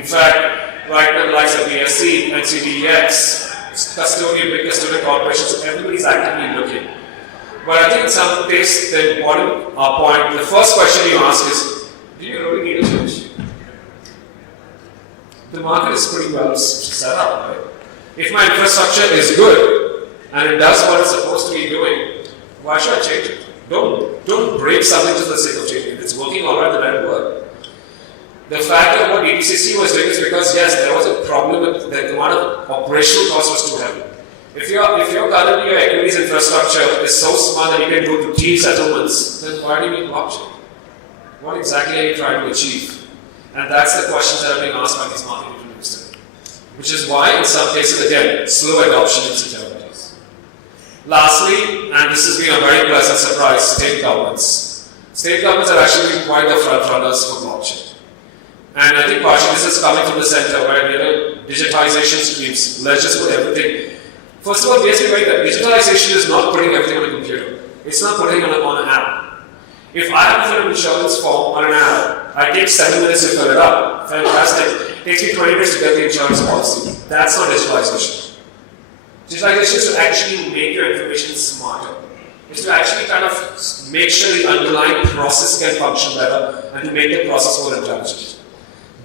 In fact, right now the likes of BSC, NCDEX, big custodian corporations, everybody's actively looking. But I think in some case, the important point, the first question you ask is, do you really need a change? The market is pretty well set up, right? If my infrastructure is good and it does what it's supposed to be doing, why should I change it? Don't break something just for the sake of changing it. If it's working all right, then let it work. The fact that what DTCC was doing is because, yes, there was a problem with the amount of operational cost was too heavy. If currently your equities infrastructure is so smart that you can do T settlements, then why do you need blockchain? What exactly are you trying to achieve? And that's the questions that are being asked by these market influencers. Which is why, in some cases, again, slow adoption in securities. Lastly, and this has been a very pleasant surprise, state governments. State governments have actually been quite the front runners for blockchain. And I think partially this is coming from the center where digitization streams, let's just put everything. First of all, we have to be right that digitalization is not putting everything on a computer. It's not putting it on an app. If I have to fill an insurance form on an app, I take 7 minutes to fill it up. Fantastic. It takes me 20 minutes to get the insurance policy. That's not digitalization. Digitalization is to actually make your information smarter. It's to actually kind of make sure the underlying process can function better and to make the process more intelligent.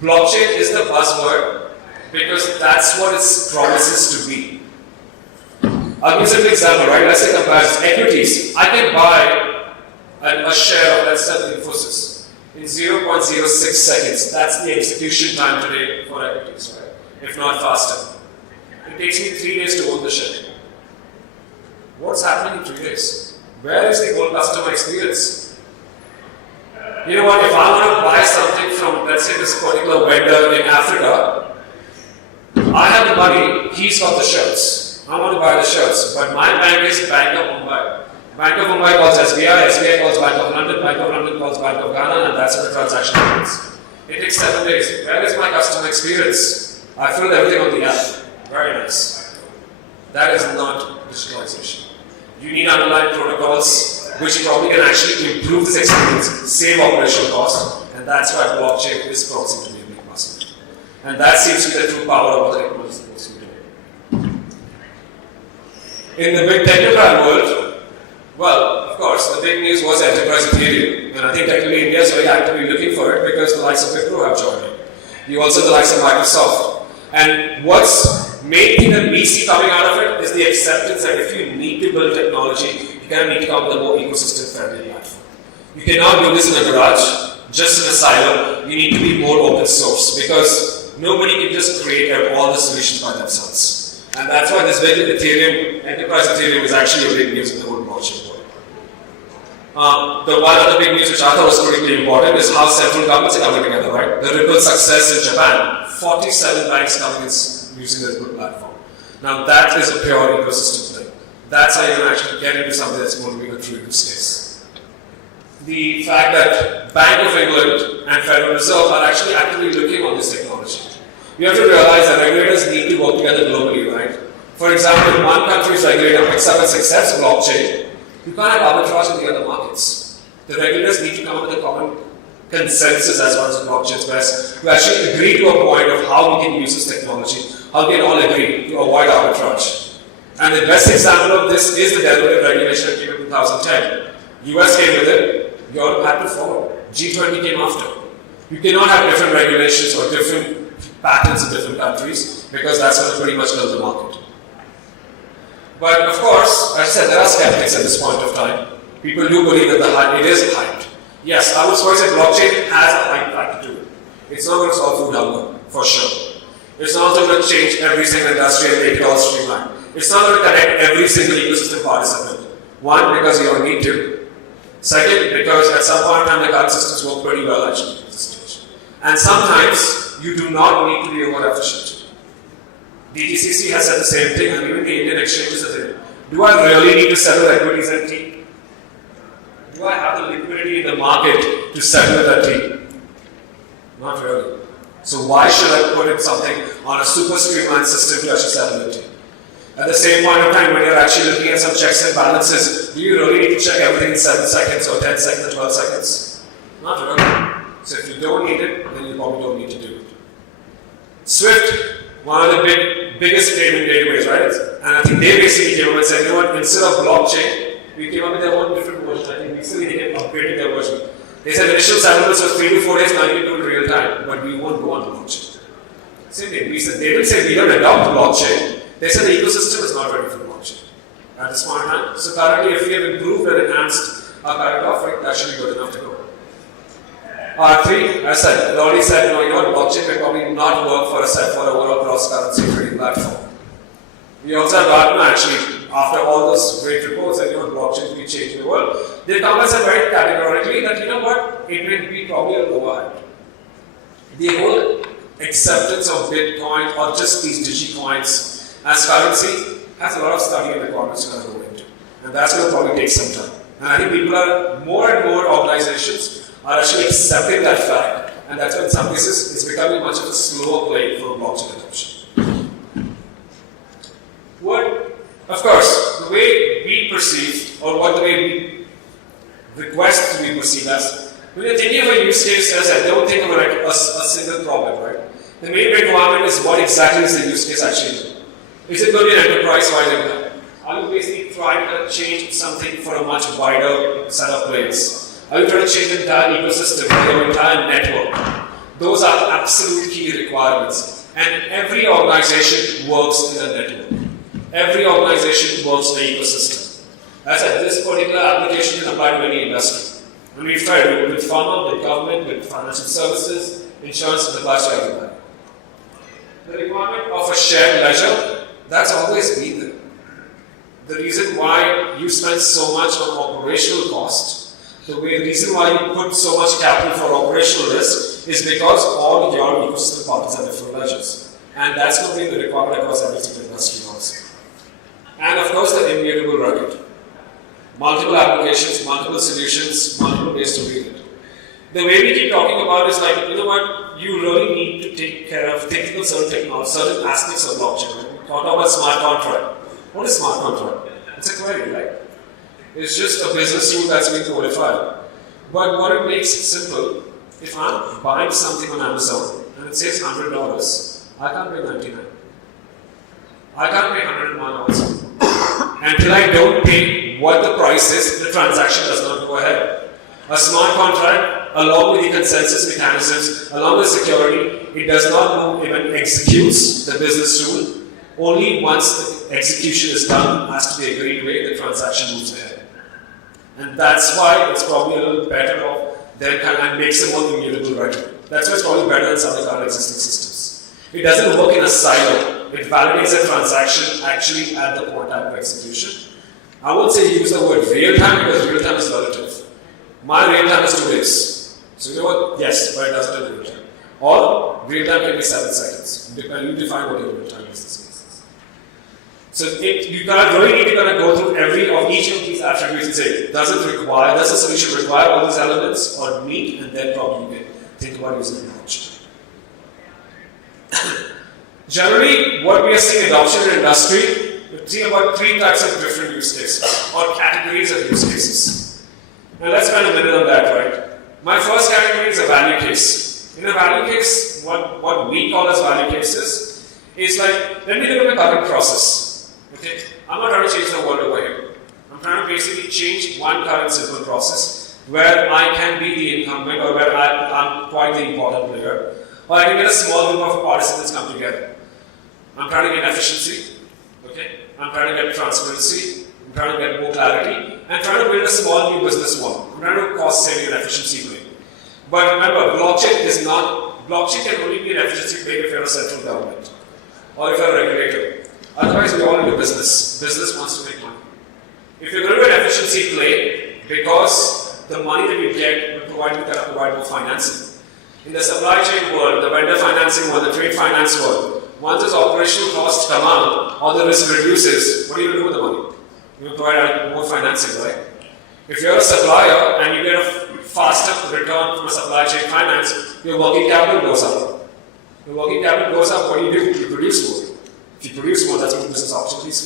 Blockchain is the buzzword because that's what it promises to be. I'll give you an example, right? Let's say comparison. Equities. I can buy a share of, let's say, Infosys in 0.06 seconds. That's the execution time today for equities, right? If not faster. It takes me 3 days to own the share. What's happening in 3 days? Where is the whole customer experience? You know what? If I want to buy something from, let's say, this particular vendor in Africa, I have the money, he's got the shirts. I want to buy the shirts, but my bank is Bank of Mumbai. Bank of Mumbai calls SBI, SBI calls Bank of London, Bank of London calls Bank of Ghana, and that's how the transaction happens. It takes 7 days. Where is my customer experience? I filled everything on the app. Very nice. That is not digitalization. You need underlying protocols which probably can actually improve this experience, save operational costs, and that's why blockchain is promising to be a big must. And that seems to be the true power of what the technology is supposed to do. In the big technocrat world, well, of course, the big news was enterprise Ethereum, and I think technically India is very actively looking for it because the likes of Wipro have joined it. You also the likes of Microsoft. And what's made the VC coming out of it is the acceptance that if you need to build technology, you kind of need to come with a more ecosystem-friendly platform. You cannot do this in a garage, just in a silo. You need to be more open source because nobody can just create all the solutions by themselves. And that's why this big Ethereum, enterprise Ethereum is actually a big news in the whole blockchain world. The one other big news which I thought was critically important is how central governments are coming together, right? The Ripple success in Japan, 47 banks coming in using this good platform. Now that is a pure ecosystem thing. That's how you can actually get into something that's going to be a true use case. The fact that Bank of England and Federal Reserve are actually actively looking on this technology. You have to realize that regulators need to work together globally, right? For example, if one country's regulator picks up and accepts blockchain, you can't have arbitrage in the other markets. The regulators need to come up with a common consensus as far as blockchain is best to actually agree to a point of how we can use this technology, how we can all agree to avoid arbitrage. And the best example of this is the derivative regulation that came in 2010. US came with it, Europe had to follow. G20 came after. You cannot have different regulations or different patterns in different countries because that's going to pretty much kill the market. But of course, as I said, there are skeptics at this point of time. People do believe that it is hyped. Yes, I would say blockchain has a hype factor to it. It's not going to solve food hunger, for sure. It's not going to change every single industry and make it all streamlined. It's not going to connect every single ecosystem participant. One, because you don't need to. Second, because at some point in time the current systems work pretty well actually at this stage. And sometimes you do not need to be over efficient. DTCC has said the same thing, and even the Indian exchanges are saying, do I really need to settle equities at T? Do I have the liquidity in the market to settle it at T? Not really. So why should I put in something on a super streamlined system to actually settle it? At the same point of time, when you're actually looking at some checks and balances, do you really need to check everything in 7 seconds or 10 seconds or 12 seconds? Not really. So if you don't need it, then you probably don't need to do it. Swift, one of the biggest payment gateways, right? And I think they basically came up and said, you know what, instead of blockchain, we came up with their own different version. I think recently they upgraded their version. They said initial settlements was 3 to 4 days, now you can do it in real time, but we won't go on blockchain. Same thing, they didn't say we don't adopt blockchain, they said the ecosystem is not ready for blockchain at this point in time. So currently, if we have improved and enhanced our current offering, that should be good enough to go. R3, as I said, I already said, you know what, blockchain may probably not work for a overall cross-currency trading platform. We also have Gartner actually, after all those great reports that, you know, blockchain will be changing the world, they come and say very categorically that, you know what, it may be probably a overhype. The whole acceptance of Bitcoin or just these digicoins as currency has a lot of study and requirements to go into. And that's going to probably take some time. And I think people are, more and more organizations are actually accepting that fact, and that's why in some cases it's becoming much of a slower play for blockchain adoption. Of course, the way we perceive, or what the way we request to be perceived as, when you're thinking of a use case, as I don't think of a single problem, right? The main requirement is what exactly is the use case actually doing. Is it going to be an enterprise-wide impact? Are you basically trying to change something for a much wider set of players? Are you trying to change the entire ecosystem or your entire network? Those are absolute key requirements. And every organization works in a network. Every organization works in the ecosystem. As I said, this particular application can apply to any industry. And we've tried it with pharma, with government, with financial services, insurance, it applies to everybody. The requirement of a shared ledger, that's always been there. The reason why you spend so much on operational cost, the reason why you put so much capital for operational risk is because all your ecosystem partners have different ledgers. And that's going to be the requirement across every single industry also. And of course, the immutable record. Multiple applications, multiple solutions, multiple ways to read it. The way we keep talking about is like, you know what, you really need to take care of technical certain aspects of blockchain. Right? We talk about smart contract. What is smart contract? It's a query, right? It's just a business rule that's been codified. But what it makes simple, if I'm buying something on Amazon and it says $100, I can't pay $99. I can't pay $101 also. Until I don't pay what the price is, the transaction does not go ahead. A smart contract, along with the consensus mechanisms, along with security, it does not even executes the business rule. Only once the execution is done, has to be agreed way, the transaction moves ahead. And that's why it's probably a little better off than and makes a more immutable record. That's why it's probably better than some of the current existing systems. It doesn't work in a silo. It validates a transaction actually at the point time of execution. I won't say use the word real time because real time is relative. My real time is 2 days. So you know what? Yes, but it doesn't in real time. Or real time can be 7 seconds. You define what your real time is. So you really need to go through each of these attributes and say, does the solution require all these elements or meet, and then probably you can think about using adoption. Generally, what we are seeing adoption in industry, we're seeing about 3 types of different use cases or categories of use cases. Now let's spend a minute on that, right? My first category is a value case. In a value case, what we call as value cases is like, let me look at my current process. Okay, I'm not trying to change the world over here. I'm trying to basically change one current simple process where I can be the incumbent or where I'm quite the important player, or I can get a small group of participants come together. I'm trying to get efficiency, okay? I'm trying to get transparency, I'm trying to get more clarity, and trying to build a small new business model. I'm trying to cost saving and efficiency play. But remember, blockchain can only be an efficiency play if you're a central government or if you're a regulator. Otherwise, we all do business. Business wants to make money. If you're going to do an efficiency play, because the money that you get will provide more financing. In the supply chain world, the vendor financing world, the trade finance world, once those operational costs come out or the risk reduces, what are you going to do with the money? You will provide more financing, right? If you're a supplier and you get a faster return from a supply chain finance, your working capital goes up. Your working capital goes up, what do? You produce more. If you produce more, that's when business opportunities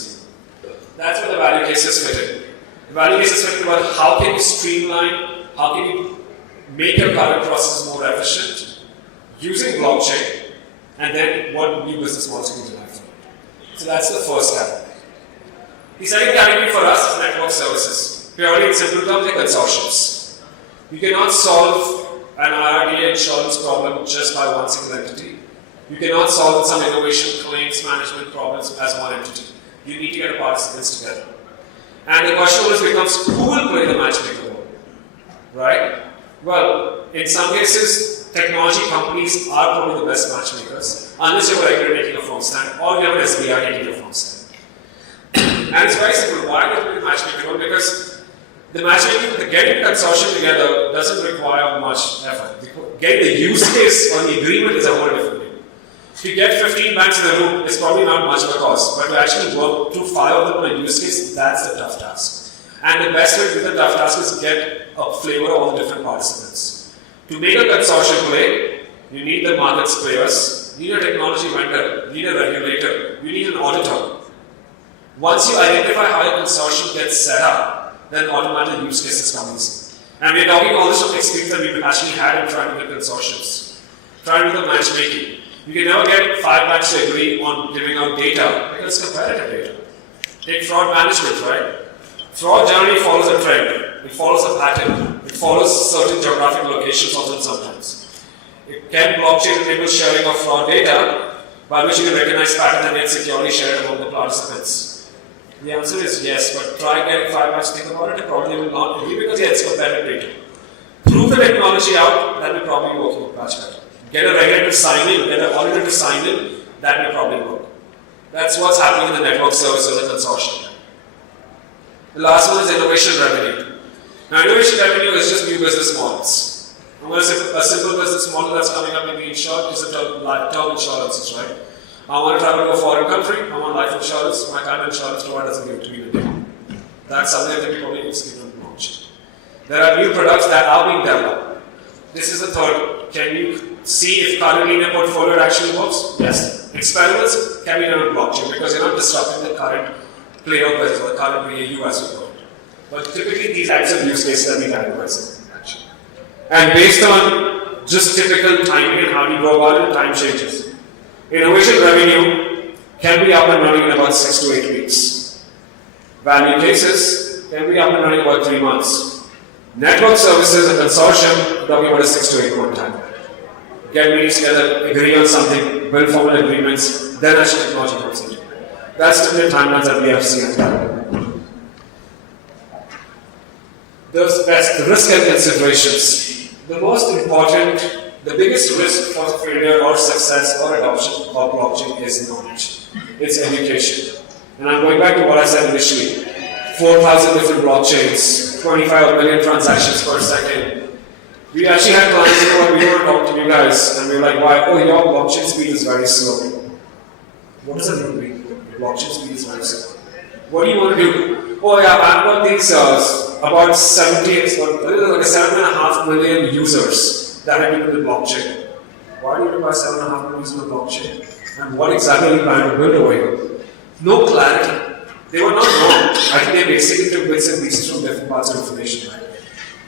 for you. That's where the value cases fit in. The value cases fit in about how can you streamline, how can you make your current process more efficient using blockchain, and then what new business models you can derive from it. So that's the first category. The second category for us is network services. Purely in simple terms, they're consortiums. You cannot solve an IRDA insurance problem just by one single entity. You cannot solve some innovation claims management problems as one entity. You need to get participants together. And the question always becomes, who will play the matchmaker role? Right? Well, in some cases, technology companies are probably the best matchmakers, unless you have a regulator taking a phone stand or you have an SBI taking a phone stand. And it's very simple. Why do we matchmaker role? Because the matchmaking, getting the consortium together doesn't require much effort. Getting the use case or the agreement is a whole different thing. If you get 15 banks in the room, it's probably not much of a cost. But to actually work through 5 of them on a use case, that's the tough task. And the best way to do the tough task is get a flavor of all the different participants. To make a consortium play, you need the markets players, you need a technology vendor, you need a regulator, you need an auditor. Once you identify how your consortium gets set up, then automatic use cases come easy. And we're talking all this from experience that we've actually had in trying to get consortiums. Trying to do the matchmaking. You can never get 5 banks to agree on giving out data because it's competitive data. Take fraud management, right? Fraud generally follows a trend. It follows a pattern. It follows certain geographic locations also sometimes. Can blockchain enable sharing of fraud data by which you can recognize patterns and get securely shared among the participants? The answer is yes, but try getting 5 banks to think about it, they probably will not agree because it's competitive data. Prove the technology out, that will probably work much better. Get a regulator to sign in, get an auditor to sign in, that will probably work. That's what's happening in the network services of the consortium. The last one is innovation revenue. Now, innovation revenue is just new business models. A simple business model that's coming up in the insurance is a term insurances, right? I want to travel to a foreign country, I want life insurance, my current insurance provider doesn't give it to me in India. That's something that we probably need to skip on blockchain. There are new products that are being developed. This is the third. Can you see if currently in your portfolio it actually works? Yes. Experiments can be done on blockchain because you're not disrupting the current player base or the current BAU as we call it. But typically these types of use cases are being categorized actually. And based on just typical timing and how you go about it, time changes. Innovation revenue can be up and running in about 6 to 8 weeks. Value cases can be up and running in about 3 months. Network services and consortium, talking about a 6 to 8 month time. Get meetings together, agree on something, build formal agreements, then actually technology comes in. That's the timelines that we have seen. The risk and considerations. The most important, the biggest risk for failure or success or adoption of blockchain is knowledge. It's education. And I'm going back to what I said initially. 4,000 different blockchains, 25 million transactions per second. We actually had clients who we want to talk to you guys, and we were like, why? Oh, your blockchain speed is very slow. What does it mean? Blockchain speed is very slow. What do you want to do? Oh yeah, I've got these about 7.5 million users that are into the blockchain. Why do you require 7.5 million users on the blockchain? And what exactly are you planning to build over here? No clarity. They were not wrong. I think they basically took bits and pieces from different parts of information. Right?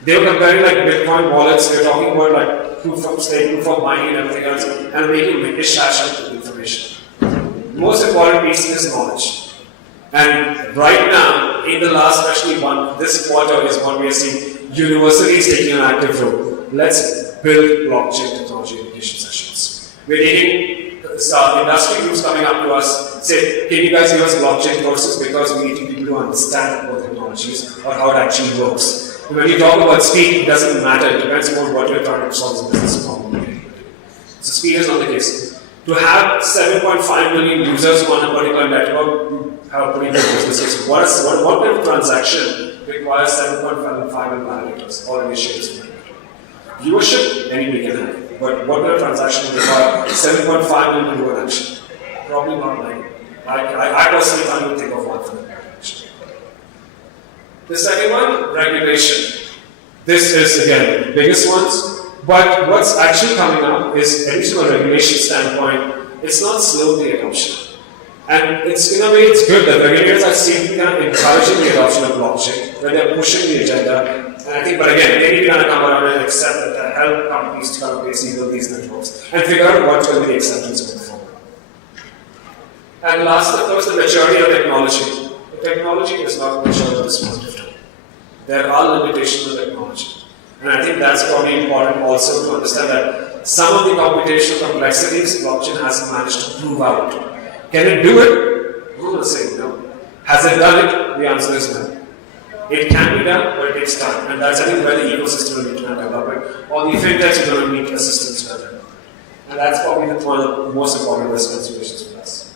They were comparing like Bitcoin wallets, they were talking about like proof of stake, proof of mining and everything else, and making a mishash of the information. The most important piece is knowledge. And right now, in the last, especially this quarter is what we are seeing, universities taking an active role. Let's build blockchain technology education sessions. We're taking industry groups coming up to us, say, can you guys give us blockchain courses because we need people to understand what technologies or how it actually works. And when you talk about speed, it doesn't matter. It depends on what you're trying to solve as a business problem. So speed is not the case. To have 7.5 million users on a particular network, you have a pretty good business case. What kind of transaction requires 7.5 validators or initiators? Viewership, anybody can have. But what kind of transaction require 7.5 million to do an action? Probably not many. I personally can't even think of one for that. The second one, regulation. This is again the biggest ones. But what's actually coming up is, at least from a regulation standpoint, it's not slow the adoption. And it's, in a way, it's good that regulators are seeming kind of encouraging the adoption of blockchain, when they're pushing the agenda. And I think, but again, they need to kind of come around and accept that help companies to kind of basically build these networks and figure out what's going to be the acceptance of it. And last, of course, the maturity of technology. The technology is not mature at this point of time. There are limitations to technology. And I think that's probably important also to understand that some of the computational complexities blockchain hasn't managed to prove out. Can it do it? I'm not saying no. Has it done it? The answer is no. It can be done, but it takes time. And that's, I think, where the ecosystem will need to develop it, or the fintechs are going to need assistance with it. And that's probably one of the most important responsibilities for us.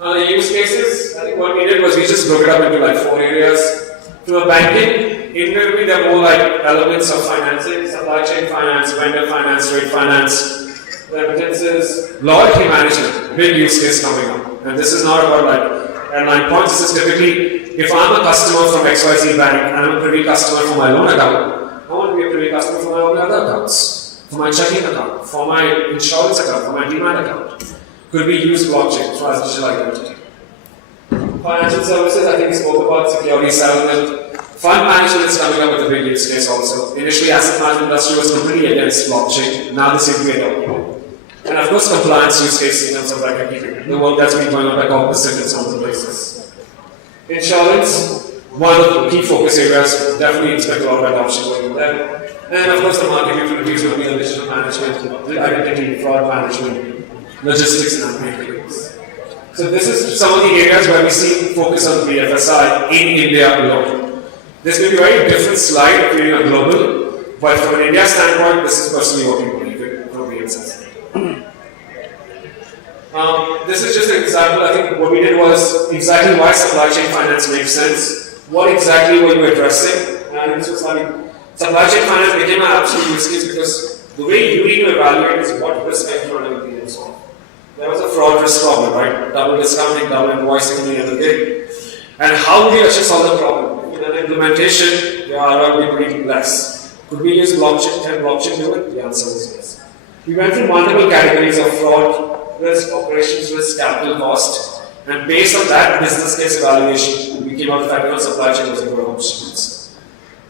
The use cases, I think what we did was we just broke it up into like 4 areas. To a banking, invariably there are more like elements of financing, supply chain finance, vendor finance, trade finance, remittances, loyalty management, big use case coming up. And this is not about like airline points, this is typically, if I'm a customer from XYZ bank and I'm a privy customer for my loan account, I want to be a privy customer for my all other accounts, for my checking account, for my insurance account, for my demat account. Could we use blockchain for as digital identity? Financial services, I think we spoke about security settlement. Fund management is coming up with a big use case also. Initially, asset management industry was completely against blockchain. Now they seem to be adopting. And of course, compliance use case in terms of record keeping. The work that's been going on like opposite in some of the places. Insurance, one of the key focus areas. Definitely expect a lot of adoption going on there. And of course, the market utilities will be the digital management, the identity, fraud management, logistics, and analytics. So this is some of the areas where we see focus on BFSI in India alone. This may be a very different slide if you're global, but from an India standpoint, this is personally what we believe in from BFSI. This is just an example. I think what we did was exactly why supply chain finance makes sense. What exactly were you addressing? And this was like supply chain finance became an absolute use case because the way you need to evaluate is what risk are you running the solve. There was a fraud risk problem, right? Double discounting, double invoicing at the end of the day. And how would you actually solve the problem? In an implementation, your ROI will be pretty less. Could we use blockchain? Can blockchain do it? The answer is yes. We went through multiple categories of fraud risk, operations risk, capital cost, and based on that business case evaluation, we came out with the fact that supply chain was a good option.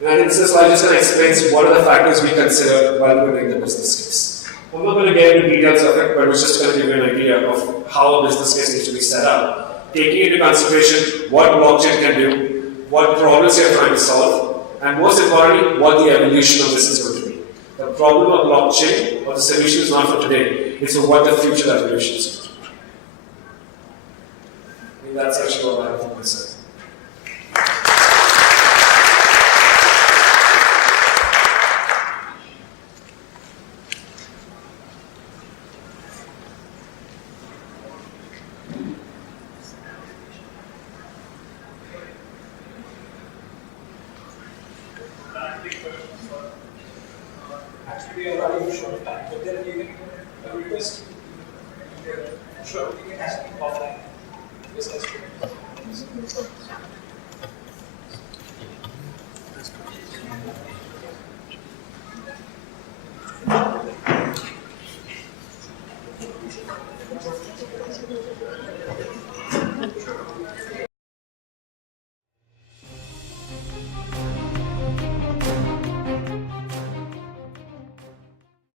And I think this slide just explains what are the factors we consider while we're doing the business case. I'm not going to get into details of it, but it's just going to give you an idea of how a business case needs to be set up, taking into consideration what blockchain can do, what problems you're trying to solve, and most importantly, what the evolution of this is going to be. The problem of blockchain or the solution is not for today, it's for what the future evolution is going to be. I mean, that's actually what I have for myself. Actually, we are running short time, but then we can request. Sure, we can ask offline. Yes,